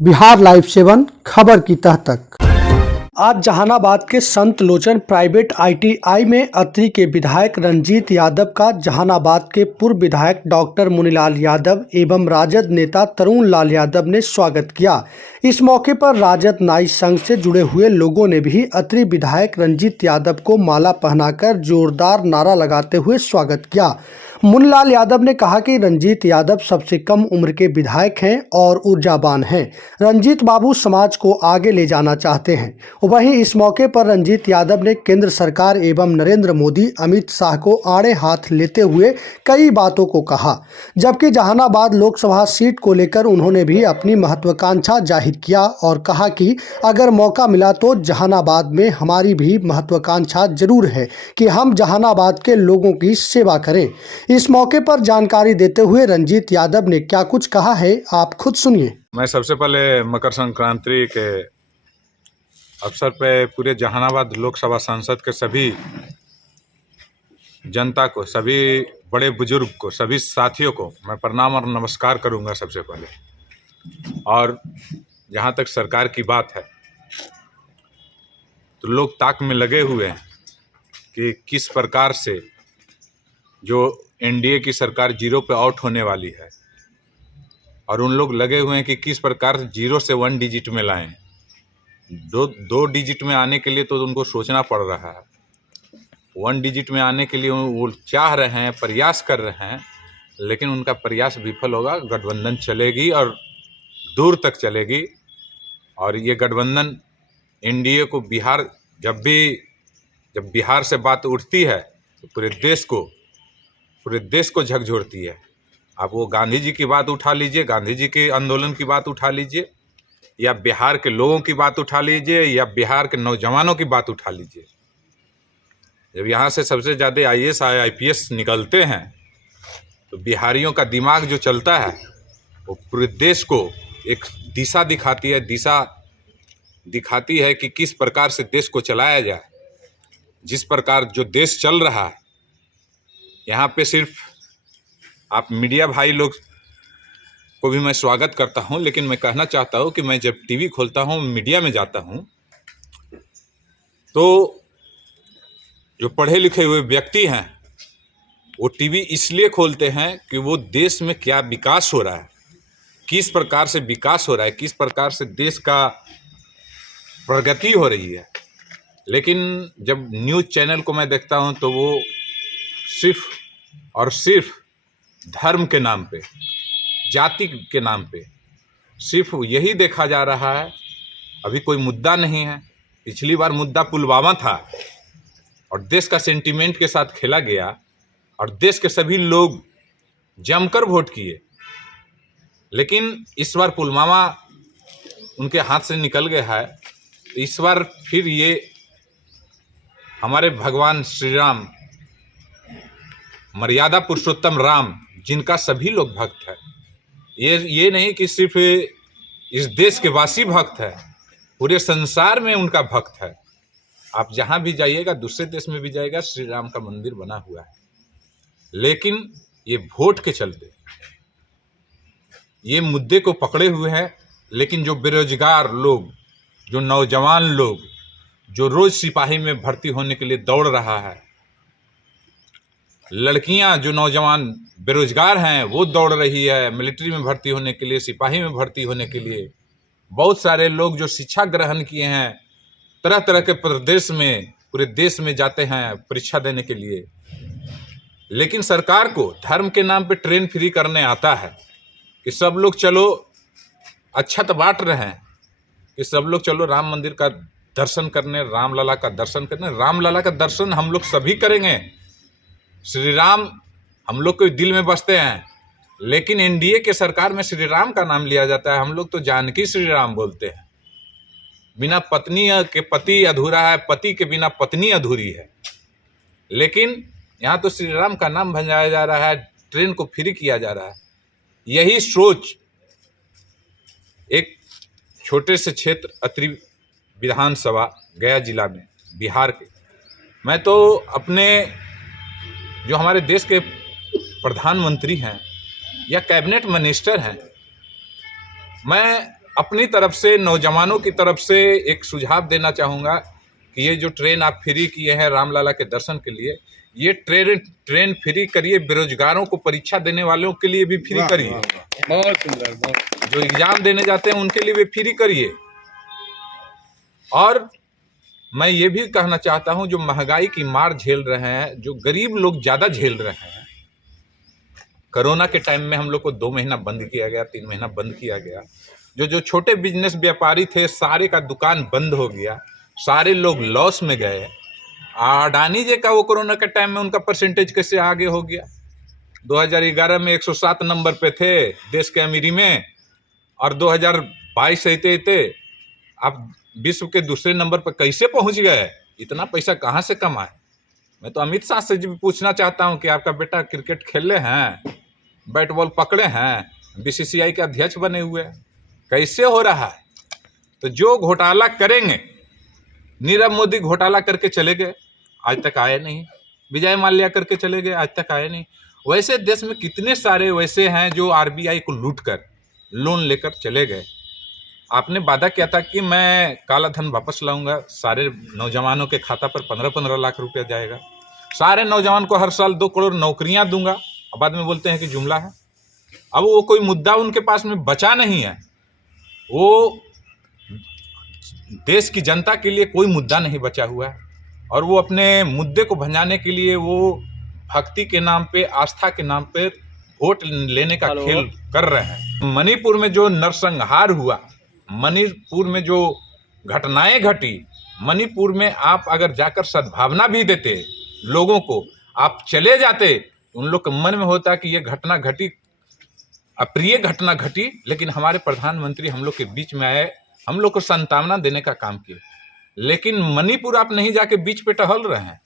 Bihar live 7 खबर की तह तक। आज जहानाबाद के संत लोचन प्राइवेट ITI में अत्रि के विधायक रंजीत यादव का जहानाबाद के पूर्व विधायक डॉक्टर मुनीलाल यादव एवं राजद नेता तरुण लाल यादव ने स्वागत किया। इस मौके पर राजद नाई संघ से जुड़े हुए लोगों ने भी अत्रि विधायक रंजीत यादव को माला पहनाकर जोरदार नारा लगाते हुए स्वागत किया। मुनीलाल यादव ने कहा कि रंजीत यादव सबसे कम उम्र के विधायक हैं और ऊर्जावान हैं। रंजीत बाबू समाज को आगे ले जाना चाहते हैं। वहीं इस मौके पर रंजीत यादव ने केंद्र सरकार एवं नरेंद्र मोदी, अमित शाह को आड़े हाथ लेते हुए कई बातों को कहा, जबकि जहानाबाद लोकसभा सीट को लेकर उन्होंने भी अपनी महत्वाकांक्षा जाहिर किया और कहा कि अगर मौका मिला तो जहानाबाद में हमारी भी महत्वाकांक्षा जरूर है कि हम जहानाबाद के लोगों की सेवा करें। इस मौके पर जानकारी देते हुए रंजीत यादव ने क्या कुछ कहा है, आप खुद सुनिए। मैं सबसे पहले मकर संक्रांति के अवसर पे पूरे जहानाबाद लोकसभा सांसद के सभी जनता को, सभी बड़े बुजुर्ग को, सभी साथियों को मैं प्रणाम और नमस्कार करूंगा सबसे पहले। और जहां तक सरकार की बात है तो लोग ताक में लगे हुए हैं कि किस प्रकार से जो NDA की सरकार 0 पे आउट होने वाली है, और उन लोग लगे हुए हैं कि किस प्रकार 0 से 1 डिजिट में लाएं। दो डिजिट में आने के लिए तो उनको सोचना पड़ रहा है, 1 डिजिट में आने के लिए वो चाह रहे हैं, प्रयास कर रहे हैं, लेकिन उनका प्रयास विफल होगा। गठबंधन चलेगी और दूर तक चलेगी। और ये गठबंधन NDA को जब बिहार से बात उठती है तो पूरे देश को झकझोरती है। आप वो गांधी जी की बात उठा लीजिए, गांधी जी के आंदोलन की बात उठा लीजिए, या बिहार के लोगों की बात उठा लीजिए, या बिहार के नौजवानों की बात उठा लीजिए। जब यहाँ से सबसे ज़्यादा IAS IPS निकलते हैं तो बिहारियों का दिमाग जो चलता है वो पूरे देश को एक दिशा दिखाती है कि किस प्रकार से देश को चलाया जाए। जिस प्रकार जो देश चल रहा है, यहाँ पे सिर्फ आप मीडिया भाई लोग को भी मैं स्वागत करता हूँ, लेकिन मैं कहना चाहता हूँ कि मैं जब TV खोलता हूँ, मीडिया में जाता हूँ, तो जो पढ़े लिखे हुए व्यक्ति हैं वो TV इसलिए खोलते हैं कि वो देश में क्या विकास हो रहा है, किस प्रकार से विकास हो रहा है, किस प्रकार से देश का प्रगति हो रही है। लेकिन जब न्यूज़ चैनल को मैं देखता हूँ तो वो सिर्फ और सिर्फ धर्म के नाम पे, जाति के नाम पे सिर्फ यही देखा जा रहा है। अभी कोई मुद्दा नहीं है। पिछली बार मुद्दा पुलवामा था और देश का सेंटीमेंट के साथ खेला गया और देश के सभी लोग जमकर वोट किए, लेकिन इस बार पुलवामा उनके हाथ से निकल गया है। इस बार फिर ये हमारे भगवान श्री राम, मर्यादा पुरुषोत्तम राम, जिनका सभी लोग भक्त है, ये नहीं कि सिर्फ इस देश के वासी भक्त है, पूरे संसार में उनका भक्त है। आप जहां भी जाइएगा, दूसरे देश में भी जाइएगा, श्री राम का मंदिर बना हुआ है। लेकिन ये वोट के चलते ये मुद्दे को पकड़े हुए हैं। लेकिन जो बेरोजगार लोग, जो नौजवान लोग, जो रोज सिपाही में भर्ती होने के लिए दौड़ रहा है, लड़कियां जो नौजवान बेरोजगार हैं वो दौड़ रही है मिलिट्री में भर्ती होने के लिए, सिपाही में भर्ती होने के लिए। बहुत सारे लोग जो शिक्षा ग्रहण किए हैं, तरह तरह के प्रदेश में, पूरे देश में जाते हैं परीक्षा देने के लिए। लेकिन सरकार को धर्म के नाम पे ट्रेन फ्री करने आता है कि सब लोग चलो, अक्षत बांट रहे हैं कि सब लोग चलो राम मंदिर का दर्शन करने, राम लला का दर्शन करने। राम लला का दर्शन हम लोग सभी करेंगे। श्री राम हम लोग के दिल में बसते हैं, लेकिन NDA के सरकार में श्री राम का नाम लिया जाता है। हम लोग तो जानकी श्री राम बोलते हैं। बिना पत्नी के पति अधूरा है, पति के बिना पत्नी अधूरी है। लेकिन यहाँ तो श्री राम का नाम भंजाया जा रहा है, ट्रेन को फ्री किया जा रहा है। यही सोच एक छोटे से क्षेत्र अत्रि विधानसभा गया जिला में, बिहार के, मैं तो अपने जो हमारे देश के प्रधानमंत्री हैं या कैबिनेट मिनिस्टर हैं, मैं अपनी तरफ से नौजवानों की तरफ से एक सुझाव देना चाहूँगा कि ये जो ट्रेन आप फ्री किए हैं रामलला के दर्शन के लिए, ये ट्रेन फ्री करिए, बेरोजगारों को परीक्षा देने वालों के लिए भी फ्री करिए, बहुत सुंदर। जो एग्जाम देने जाते हैं उनके लिए भी फ्री करिए। और मैं ये भी कहना चाहता हूँ, जो महंगाई की मार झेल रहे हैं, जो गरीब लोग ज़्यादा झेल रहे हैं, कोरोना के टाइम में हम लोग को 2 महीना बंद किया गया, 3 महीना बंद किया गया। जो छोटे बिजनेस व्यापारी थे, सारे का दुकान बंद हो गया, सारे लोग लॉस में गए। अडानी जी का वो कोरोना के टाइम में उनका परसेंटेज कैसे आगे हो गया? 2011 में 107 नंबर पे थे देश के अमीरी में, और 2022 रहते आप विश्व के दूसरे नंबर पर कैसे पहुंच गए? इतना पैसा कहाँ से कमाए? मैं तो अमित शाह से भी पूछना चाहता हूं कि आपका बेटा क्रिकेट खेले हैं, बैट बॉल पकड़े हैं, बीसीसीआई के अध्यक्ष बने हुए, कैसे हो रहा है? तो जो घोटाला करेंगे, नीरव मोदी घोटाला करके चले गए, आज तक आए नहीं। विजय माल्या करके चले गए, आज तक आए नहीं। वैसे देश में कितने सारे वैसे हैं जो आरबीआई को लूट कर लोन लेकर चले गए। आपने वादा किया था कि मैं काला धन वापस लाऊंगा, सारे नौजवानों के खाता पर 15-15 लाख रुपया जाएगा, सारे नौजवान को हर साल 2 करोड़ नौकरियां दूंगा। अब बाद में बोलते हैं कि जुमला है। अब वो कोई मुद्दा उनके पास में बचा नहीं है, वो देश की जनता के लिए कोई मुद्दा नहीं बचा हुआ है, और वो अपने मुद्दे को भंजाने के लिए वो भक्ति के नाम पे, आस्था के नाम पे वोट लेने का खेल कर रहे हैं। मणिपुर में जो नरसंहार हुआ, मणिपुर में जो घटनाएं घटी, मणिपुर में आप अगर जाकर सद्भावना भी देते लोगों को, आप चले जाते, उन लोग के मन में होता कि ये घटना घटी, अप्रिय घटना घटी, लेकिन हमारे प्रधानमंत्री हम लोग के बीच में आए, हम लोग को सांत्वना देने का काम किया। लेकिन मणिपुर आप नहीं जाके बीच पे टहल रहे हैं।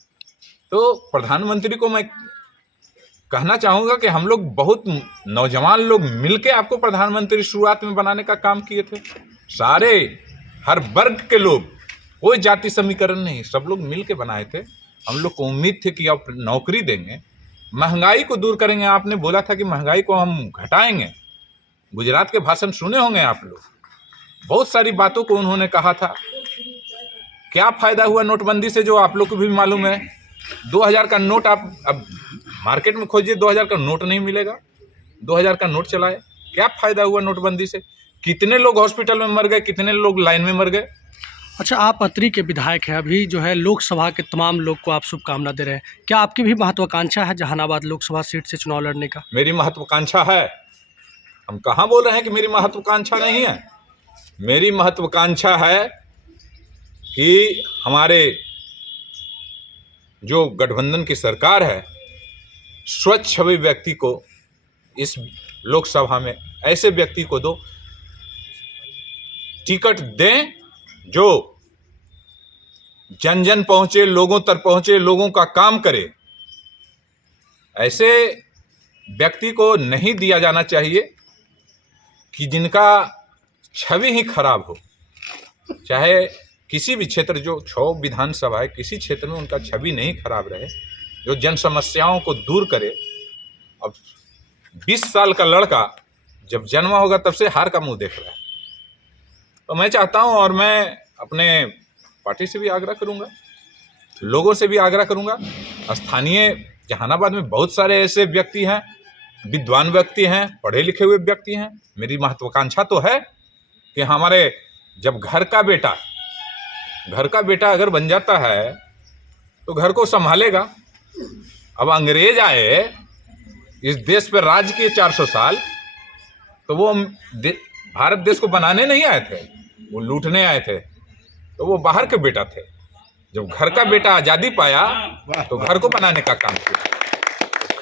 तो प्रधानमंत्री को मैं कहना चाहूँगा कि हम लोग बहुत नौजवान लोग मिलके आपको प्रधानमंत्री शुरुआत में बनाने का काम किए थे, सारे हर वर्ग के लोग, कोई जाति समीकरण नहीं, सब लोग मिल के बनाए थे। हम लोग को उम्मीद थी कि आप नौकरी देंगे, महंगाई को दूर करेंगे। आपने बोला था कि महंगाई को हम घटाएंगे। गुजरात के भाषण सुने होंगे आप लोग, बहुत सारी बातों को उन्होंने कहा था। क्या फायदा हुआ नोटबंदी से, जो आप लोग को भी मालूम है। 2000 का नोट आप अब मार्केट में खोजिए, 2000 का नोट नहीं मिलेगा। 2000 का नोट चलाए, क्या फायदा हुआ नोटबंदी से? कितने लोग हॉस्पिटल में मर गए, कितने लोग लाइन में मर गए। अच्छा, आप अतरी के विधायक हैं, अभी जो है लोकसभा के तमाम लोग को आप शुभकामना दे रहे हैं, क्या आपकी भी महत्वाकांक्षा है जहानाबाद लोकसभा सीट से चुनाव लड़ने का? मेरी महत्वाकांक्षा है। हम कहाँ बोल रहे हैं कि मेरी महत्वाकांक्षा नहीं है। मेरी महत्वाकांक्षा है कि हमारे जो गठबंधन की सरकार है, स्वच्छ छवि व्यक्ति को इस लोकसभा में, ऐसे व्यक्ति को दो, टिकट दें जो जन जन पहुंचे, लोगों तक पहुंचे, लोगों का काम करे। ऐसे व्यक्ति को नहीं दिया जाना चाहिए कि जिनका छवि ही खराब हो। चाहे किसी भी क्षेत्र, जो 6 विधानसभा है, किसी क्षेत्र में उनका छवि नहीं खराब रहे, जो जन समस्याओं को दूर करे। अब 20 साल का लड़का जब जन्मा होगा तब से हार का मुंह देख रहा है। तो मैं चाहता हूं, और मैं अपने पार्टी से भी आग्रह करूंगा, लोगों से भी आग्रह करूंगा, स्थानीय जहानाबाद में बहुत सारे ऐसे व्यक्ति हैं, विद्वान व्यक्ति हैं, पढ़े लिखे हुए व्यक्ति हैं। मेरी महत्वाकांक्षा तो है कि हमारे जब घर का बेटा अगर बन जाता है तो घर को संभालेगा। अब अंग्रेज आए, इस देश पर राज किए 400 साल, तो वो भारत देश को बनाने नहीं आए थे, वो लूटने आए थे। तो वो बाहर के बेटा थे। जब घर का बेटा आज़ादी पाया तो घर को बनाने का काम किया,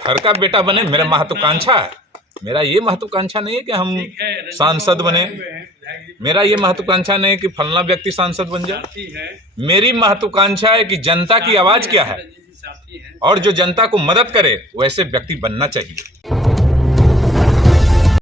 घर का बेटा बने। मेरा महत्वाकांक्षा है। मेरा ये महत्वाकांक्षा नहीं है कि हम सांसद बने, मेरा ये महत्वाकांक्षा नहीं है कि फलना व्यक्ति सांसद बन जाए। मेरी महत्वाकांक्षा है कि जनता की आवाज़ क्या है, और जो जनता को मदद करे वैसे व्यक्ति बनना चाहिए।